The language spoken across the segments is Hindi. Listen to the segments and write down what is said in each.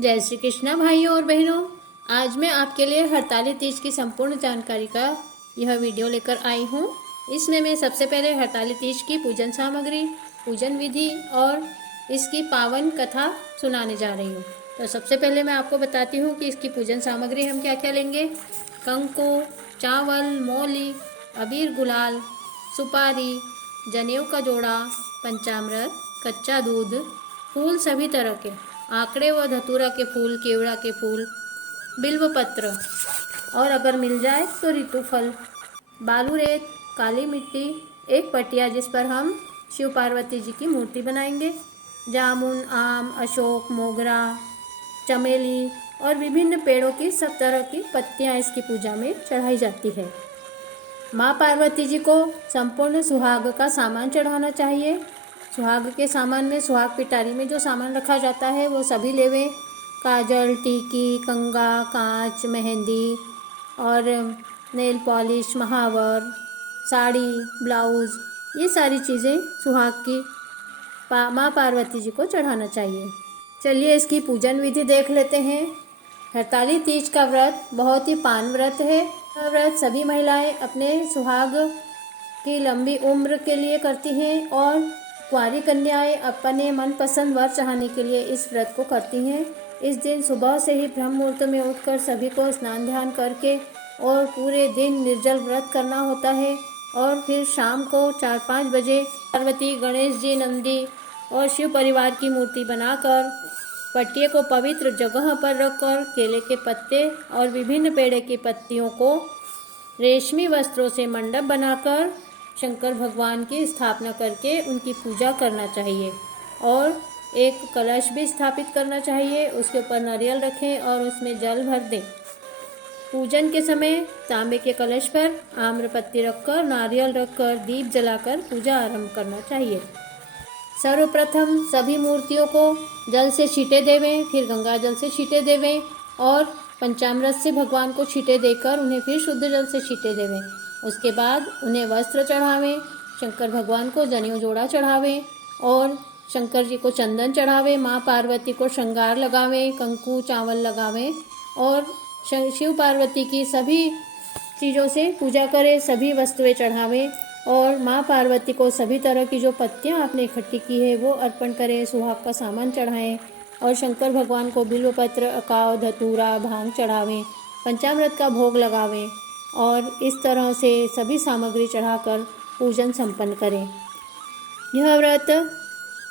जय श्री कृष्णा भाइयों और बहनों। आज मैं आपके लिए हरताली तीज की संपूर्ण जानकारी का यह वीडियो लेकर आई हूँ। इसमें मैं सबसे पहले हरताली तीज की पूजन सामग्री, पूजन विधि और इसकी पावन कथा सुनाने जा रही हूँ। तो सबसे पहले मैं आपको बताती हूँ कि इसकी पूजन सामग्री हम क्या क्या लेंगे। कंकु, चावल, मौली, अबीर, गुलाल, सुपारी, जनेऊ का जोड़ा, पंचामृत, कच्चा दूध, फूल सभी तरह के, आंकड़े व धतूरा के फूल, केवड़ा के फूल, बिल्व पत्र और अगर मिल जाए तो ऋतु फल, बालू रेत, काली मिट्टी, एक पटिया जिस पर हम शिव पार्वती जी की मूर्ति बनाएंगे, जामुन, आम, अशोक, मोगरा, चमेली और विभिन्न पेड़ों की सब तरह की पत्तियां इसकी पूजा में चढ़ाई जाती है। माँ पार्वती जी को संपूर्ण सुहाग का सामान चढ़ाना चाहिए। सुहाग के सामान में, सुहाग पिटारी में जो सामान रखा जाता है वो सभी लेवें। काजल, टीकी, कंगा, कांच, मेहंदी और नेल पॉलिश, महावर, साड़ी, ब्लाउज, ये सारी चीज़ें सुहाग की माँ पार्वती जी को चढ़ाना चाहिए। चलिए इसकी पूजन विधि देख लेते हैं। हरताली तीज का व्रत बहुत ही पावन व्रत है। यह व्रत सभी महिलाएं अपने सुहाग की लंबी उम्र के लिए करती हैं और कुंवारी कन्याएं अपने मनपसंद वर चाहने के लिए इस व्रत को करती हैं। इस दिन सुबह से ही ब्रह्म मुहूर्त में उठकर सभी को स्नान ध्यान करके और पूरे दिन निर्जल व्रत करना होता है और फिर शाम को 4-5 बजे पार्वती, गणेश जी, नंदी और शिव परिवार की मूर्ति बनाकर पट्टिये को पवित्र जगह पर रखकर केले के पत्ते और विभिन्न पेड़ की पत्तियों को रेशमी वस्त्रों से मंडप बनाकर शंकर भगवान की स्थापना करके उनकी पूजा करना चाहिए और एक कलश भी स्थापित करना चाहिए। उसके ऊपर नारियल रखें और उसमें जल भर दें। पूजन के समय तांबे के कलश पर आम्रपत्ती रखकर, नारियल रखकर, दीप जलाकर पूजा आरंभ करना चाहिए। सर्वप्रथम सभी मूर्तियों को जल से छींटे देवें, फिर गंगा जल से छींटे देवें और पंचामृत से भगवान को छींटे देकर उन्हें फिर शुद्ध जल से छींटे देवें। उसके बाद उन्हें वस्त्र चढ़ावें, शंकर भगवान को जनेऊ जोड़ा चढ़ावें और शंकर जी को चंदन चढ़ावें, माँ पार्वती को श्रृंगार लगावें, कंकु चावल लगावें और शिव पार्वती की सभी चीज़ों से पूजा करें, सभी वस्तुएं चढ़ावें और माँ पार्वती को सभी तरह की जो पत्तियाँ आपने इकट्ठी की है वो अर्पण करें, सुहाग का सामान चढ़ाएं और शंकर भगवान को बिल्व पत्र, अकाव, धतूरा, भांग चढ़ावें, पंचामृत का भोग लगावें और इस तरह से सभी सामग्री चढ़ाकर पूजन संपन्न करें। यह व्रत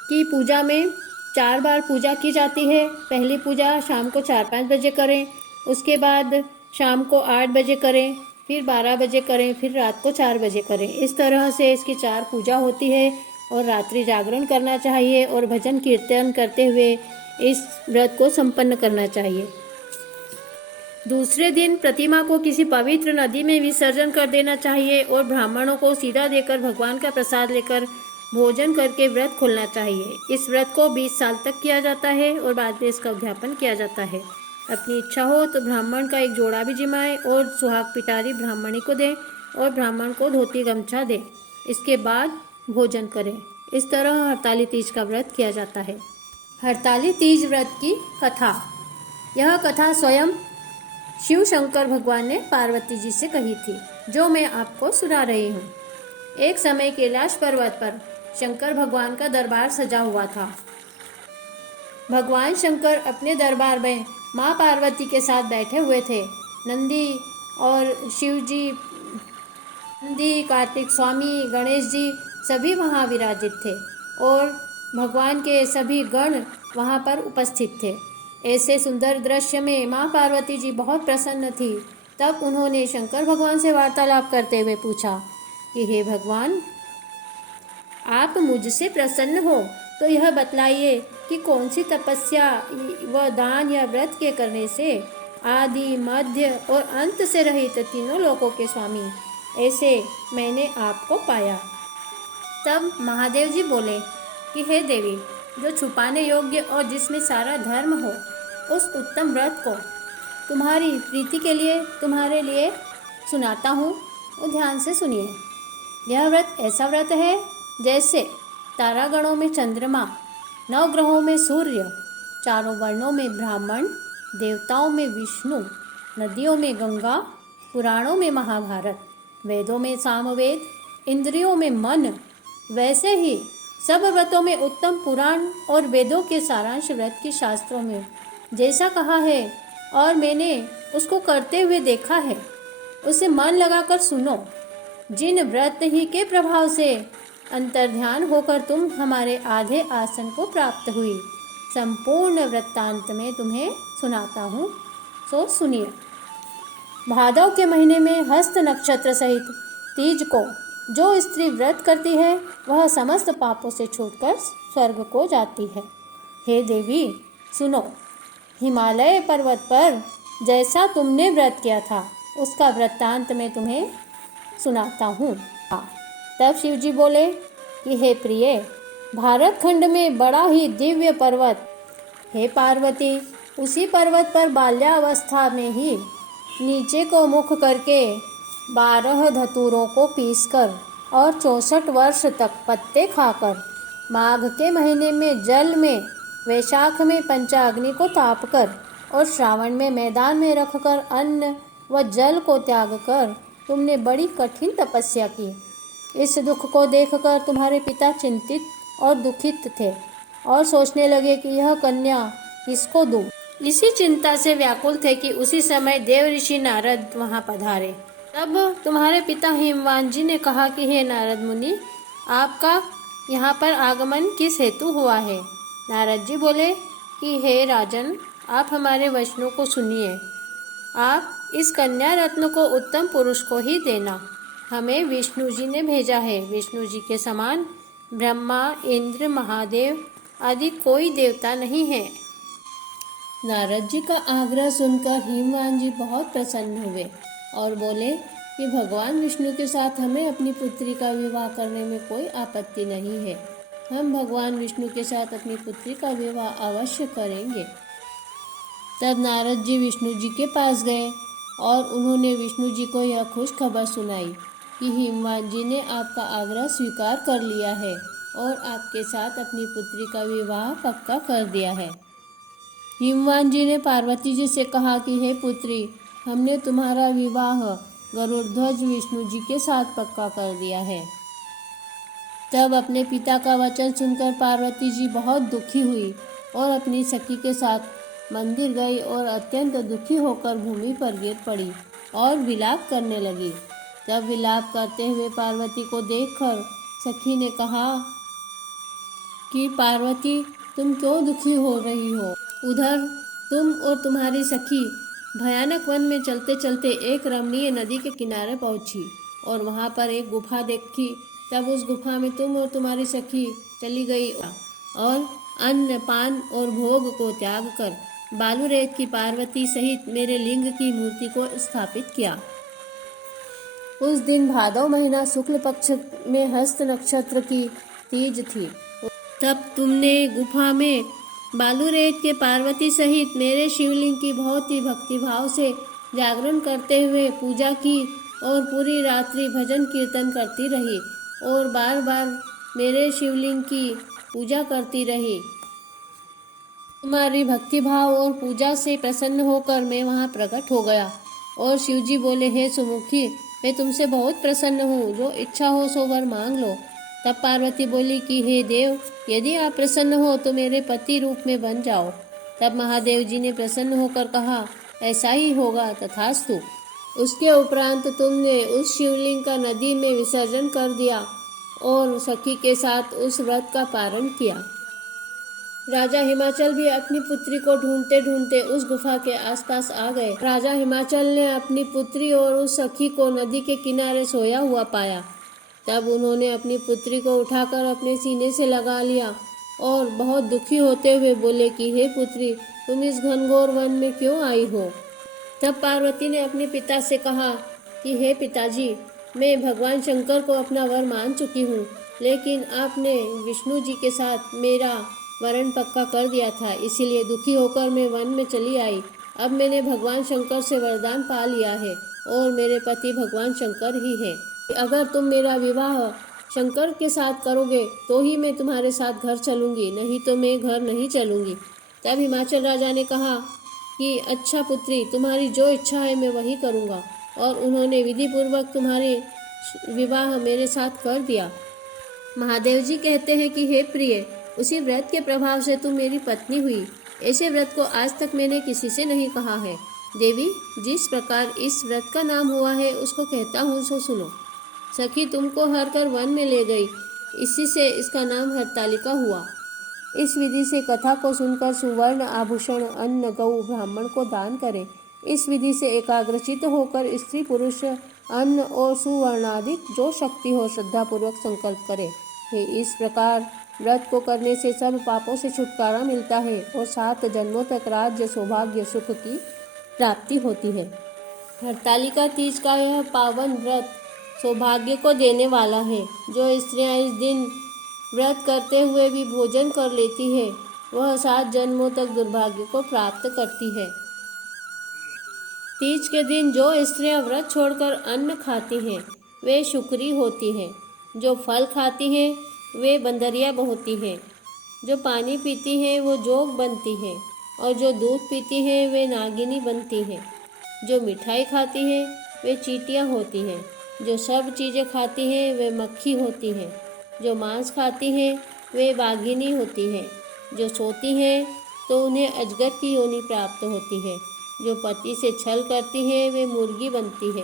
की पूजा में 4 बार पूजा की जाती है। पहली पूजा शाम को 4-5 बजे करें, उसके बाद शाम को 8 बजे करें, फिर 12 बजे करें, फिर रात को 4 बजे करें। इस तरह से इसकी 4 पूजा होती है और रात्रि जागरण करना चाहिए और भजन कीर्तन करते हुए इस व्रत को संपन्न करना चाहिए। दूसरे दिन प्रतिमा को किसी पवित्र नदी में विसर्जन कर देना चाहिए और ब्राह्मणों को सीधा देकर भगवान का प्रसाद लेकर भोजन करके व्रत खोलना चाहिए। इस व्रत को 20 साल तक किया जाता है और बाद में इसका उद्यापन किया जाता है। अपनी इच्छा हो तो ब्राह्मण का एक जोड़ा भी जिमाए और सुहाग पिटारी ब्राह्मणी को दें और ब्राह्मण को धोती गमछा दें। इसके बाद भोजन करें। इस तरह हरताली तीज का व्रत किया जाता है। हरताली तीज व्रत की कथा। यह कथा स्वयं शिव शंकर भगवान ने पार्वती जी से कही थी, जो मैं आपको सुना रही हूँ। एक समय कैलाश पर्वत पर शंकर भगवान का दरबार सजा हुआ था। भगवान शंकर अपने दरबार में माँ पार्वती के साथ बैठे हुए थे। नंदी और शिव जी, नंदी, कार्तिक स्वामी, गणेश जी सभी वहाँ विराजित थे और भगवान के सभी गण वहाँ पर उपस्थित थे। ऐसे सुंदर दृश्य में माँ पार्वती जी बहुत प्रसन्न थी। तब उन्होंने शंकर भगवान से वार्तालाप करते हुए पूछा कि हे भगवान, आप मुझसे प्रसन्न हो तो यह बतलाइए कि कौन सी तपस्या व दान या व्रत के करने से आदि, मध्य और अंत से रहित तीनों लोकों के स्वामी ऐसे मैंने आपको पाया। तब महादेव जी बोले कि हे देवी, जो छुपाने योग्य और जिसमें सारा धर्म हो, उस उत्तम व्रत को तुम्हारी प्रीति के लिए तुम्हारे लिए सुनाता हूँ, वो ध्यान से सुनिए। यह व्रत ऐसा व्रत है जैसे तारागणों में चंद्रमा, 9 ग्रहों में सूर्य, चारों वर्णों में ब्राह्मण, देवताओं में विष्णु, नदियों में गंगा, पुराणों में महाभारत, वेदों में सामवेद, इंद्रियों में मन, वैसे ही सब व्रतों में उत्तम पुराण और वेदों के सारांश व्रत की शास्त्रों में जैसा कहा है और मैंने उसको करते हुए देखा है, उसे मन लगाकर सुनो। जिन व्रत ही के प्रभाव से अंतर्ध्यान होकर तुम हमारे आधे आसन को प्राप्त हुई, संपूर्ण वृत्तांत में तुम्हें सुनाता हूँ, सो सुनिए। भादव के महीने में हस्त नक्षत्र सहित तीज को जो स्त्री व्रत करती है वह समस्त पापों से छूटकर स्वर्ग को जाती है। हे देवी सुनो, हिमालय पर्वत पर जैसा तुमने व्रत किया था उसका वृत्तांत मैं तुम्हें सुनाता हूँ। तब शिवजी बोले कि हे प्रिय, भारत खंड में बड़ा ही दिव्य पर्वत, हे पार्वती, उसी पर्वत पर बाल्यावस्था में ही नीचे को मुख करके 12 धतूरों को पीसकर और 64 वर्ष तक पत्ते खाकर, माघ के महीने में जल में, वैशाख में पंचाग्नि को तापकर और श्रावण में मैदान में रखकर अन्न व जल को त्याग कर तुमने बड़ी कठिन तपस्या की। इस दुख को देखकर तुम्हारे पिता चिंतित और दुखित थे और सोचने लगे कि यह कन्या किसको दूं। इसी चिंता से व्याकुल थे कि उसी समय देव ऋषि नारद वहां पधारे। तब तुम्हारे पिता हिमवान जी ने कहा कि हे नारद मुनि, आपका यहाँ पर आगमन किस हेतु हुआ है। नारद जी बोले कि हे राजन, आप हमारे वचनों को सुनिए। आप इस कन्या रत्न को उत्तम पुरुष को ही देना। हमें विष्णु जी ने भेजा है। विष्णु जी के समान ब्रह्मा, इंद्र, महादेव आदि कोई देवता नहीं है। नारद जी का आग्रह सुनकर हिमवान जी बहुत प्रसन्न हुए और बोले कि भगवान विष्णु के साथ हमें अपनी पुत्री का विवाह करने में कोई आपत्ति नहीं है। हम भगवान विष्णु के साथ अपनी पुत्री का विवाह अवश्य करेंगे। तब नारद जी विष्णु जी के पास गए और उन्होंने विष्णु जी को यह खुश खबर सुनाई कि हिमवान जी ने आपका आग्रह स्वीकार कर लिया है और आपके साथ अपनी पुत्री का विवाह पक्का कर दिया है। हिमवान जी ने पार्वती जी से कहा कि हे पुत्री, हमने तुम्हारा विवाह गरुड़ध्वज विष्णु जी के साथ पक्का कर दिया है। तब अपने पिता का वचन सुनकर पार्वती जी बहुत दुखी हुई और अपनी सखी के साथ मंदिर गई और अत्यंत दुखी होकर भूमि पर गिर पड़ी और विलाप करने लगी। तब विलाप करते हुए पार्वती को देखकर सखी ने कहा कि पार्वती, तुम क्यों दुखी हो रही हो। उधर तुम और तुम्हारी सखी भयानक वन में चलते चलते एक रमणीय नदी के किनारे पहुंची और वहां पर एक गुफा देखी। तब उस गुफा में तुम और तुम्हारी सखी चली गई और अन्न, पान और भोग को त्याग कर बालूरेत की पार्वती सहित मेरे लिंग की मूर्ति को स्थापित किया। उस दिन भादव महीना शुक्ल पक्ष में हस्त नक्षत्र की तीज थी। तब तुमने गुफा में बालूरेत के पार्वती सहित मेरे शिवलिंग की बहुत ही भक्तिभाव से जागरण करते हुए पूजा की और पूरी रात्रि भजन कीर्तन करती रही और बार बार मेरे शिवलिंग की पूजा करती रही। तुम्हारी भक्तिभाव और पूजा से प्रसन्न होकर मैं वहां प्रकट हो गया और शिवजी बोले, हे सुमुखी, मैं तुमसे बहुत प्रसन्न हूँ, जो इच्छा हो सो वर मांग लो। तब पार्वती बोली कि हे देव, यदि आप प्रसन्न हो तो मेरे पति रूप में बन जाओ। तब महादेव जी ने प्रसन्न होकर कहा, ऐसा ही होगा, तथास्तु। उसके उपरांत तुमने उस शिवलिंग का नदी में विसर्जन कर दिया और सखी के साथ उस व्रत का पारण किया। राजा हिमाचल भी अपनी पुत्री को ढूंढते ढूंढते उस गुफा के आसपास आ गए। राजा हिमाचल ने अपनी पुत्री और उस सखी को नदी के किनारे सोया हुआ पाया। तब उन्होंने अपनी पुत्री को उठाकर अपने सीने से लगा लिया और बहुत दुखी होते हुए बोले कि हे पुत्री, तुम इस घनघोर वन में क्यों आई हो। तब पार्वती ने अपने पिता से कहा कि हे पिताजी, मैं भगवान शंकर को अपना वर मान चुकी हूँ, लेकिन आपने विष्णु जी के साथ मेरा वरण पक्का कर दिया था, इसीलिए दुखी होकर मैं वन में चली आई। अब मैंने भगवान शंकर से वरदान पा लिया है और मेरे पति भगवान शंकर ही है। अगर तुम मेरा विवाह शंकर के साथ करोगे तो ही मैं तुम्हारे साथ घर चलूंगी, नहीं तो मैं घर नहीं चलूंगी। तब हिमाचल राजा ने कहा कि अच्छा पुत्री, तुम्हारी जो इच्छा है मैं वही करूँगा, और उन्होंने विधि पूर्वक तुम्हारी विवाह मेरे साथ कर दिया। महादेव जी कहते हैं कि हे प्रिय, उसी व्रत के प्रभाव से तुम मेरी पत्नी हुई। ऐसे व्रत को आज तक मैंने किसी से नहीं कहा है। देवी, जिस प्रकार इस व्रत का नाम हुआ है उसको कहता हूँ सो सुनो। सखी तुमको हर कर वन में ले गई, इसी से इसका नाम हरतालिका हुआ। इस विधि से कथा को सुनकर सुवर्ण आभूषण अन्न गौ ब्राह्मण को दान करें। इस विधि से एकाग्रचित होकर स्त्री पुरुष अन्न और सुवर्णाधिक जो शक्ति हो श्रद्धापूर्वक संकल्प करे। इस प्रकार व्रत को करने से सब पापों से छुटकारा मिलता है और 7 जन्मों तक राज्य सौभाग्य सुख की प्राप्ति होती है। हरतालिका तीज का यह पावन व्रत सौभाग्य को देने वाला है। जो स्त्रियां इस दिन व्रत करते हुए भी भोजन कर लेती है, वह 7 जन्मों तक दुर्भाग्य को प्राप्त करती है। तीज के दिन जो स्त्रियां व्रत छोड़कर अन्न खाती हैं, वे शुक्री होती हैं। जो फल खाती हैं, वे बंदरिया होती हैं। जो पानी पीती हैं, वो जोग बनती हैं, और जो दूध पीती हैं, वे नागिनी बनती हैं। जो मिठाई खाती हैं, वे चींटियाँ होती हैं। जो सब चीज़ें खाती हैं, वे मक्खी होती हैं। जो मांस खाती हैं, वे बाघिनी होती हैं। जो सोती हैं, तो उन्हें अजगर की योनि प्राप्त होती है। जो पति से छल करती हैं, वे मुर्गी बनती है।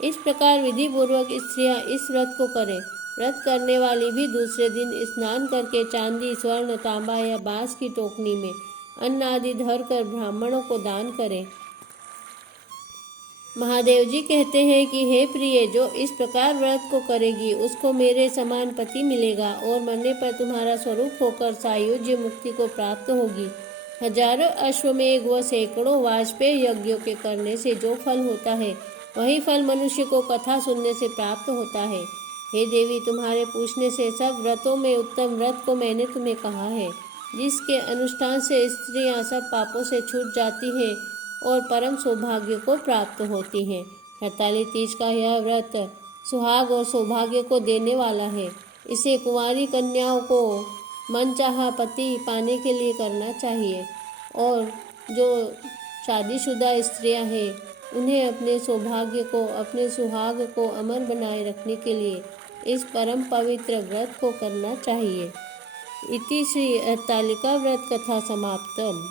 इस प्रकार विधि पूर्वक स्त्रियां इस व्रत को करें। व्रत करने वाली भी दूसरे दिन स्नान करके चांदी, स्वर्ण, तांबा या बांस की टोकनी में अन्न आदि धर कर ब्राह्मणों को दान करें। महादेव जी कहते हैं कि हे प्रिय, जो इस प्रकार व्रत को करेगी उसको मेरे समान पति मिलेगा और मरने पर तुम्हारा स्वरूप होकर सायुज्य मुक्ति को प्राप्त होगी। हजारों अश्वमेघ व सैकड़ों वाजपेय यज्ञों के करने से जो फल होता है, वही फल मनुष्य को कथा सुनने से प्राप्त होता है। हे देवी, तुम्हारे पूछने से सब व्रतों में उत्तम व्रत को मैंने तुम्हें कहा है, जिसके अनुष्ठान से स्त्रियां सब पापों से छूट जाती हैं और परम सौभाग्य को प्राप्त होती हैं। हरताली तीज का यह व्रत सुहाग और सौभाग्य को देने वाला है। इसे कुंवारी कन्याओं को मनचाहा पति पाने के लिए करना चाहिए, और जो शादीशुदा स्त्रियां हैं, उन्हें अपने सौभाग्य को, अपने सुहाग को अमर बनाए रखने के लिए इस परम पवित्र व्रत को करना चाहिए। इति श्री हरतालिका व्रत कथा समाप्तम।